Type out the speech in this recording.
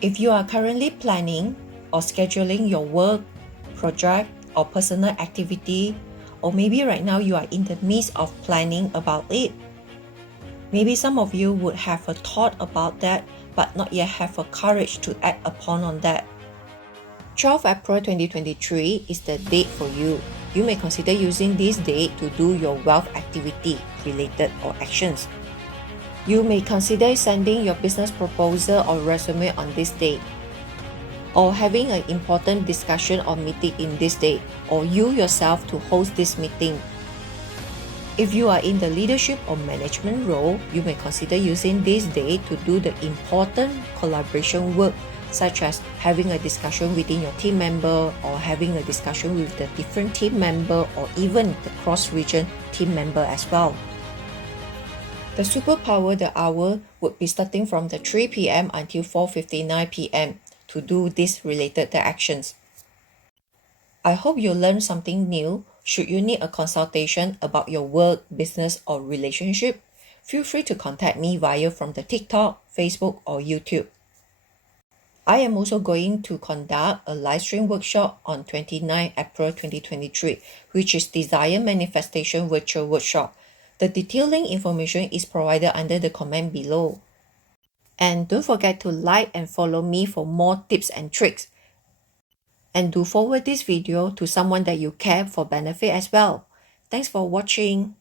If you are currently planning or scheduling your work, project, or personal activity, or maybe right now you are in the midst of planning about it, maybe some of you would have a thought about that but not yet have a courage to act upon on that. 12 April 2023 is the date for you. You may consider using this date to do your wealth activity related or actions. You may consider sending your business proposal or resume on this day, or having an important discussion or meeting in this day, or you yourself to host this meeting. If you are in the leadership or management role, you may consider using this day to do the important collaboration work, such as having a discussion within your team member, or having a discussion with the different team member, or even the cross-region team member as well. The superpower the hour would be starting from the 3 p.m. until 4:59 p.m. to do these related actions. I hope you learned something new. Should you need a consultation about your work, business, or relationship, feel free to contact me via from the TikTok, Facebook, or YouTube. I am also going to conduct a live stream workshop on 29 April 2023, which is Desire Manifestation Virtual Workshop. The detailing information is provided under the comment below. And don't forget to like and follow me for more tips and tricks. And do forward this video to someone that you care for benefit as well. Thanks for watching.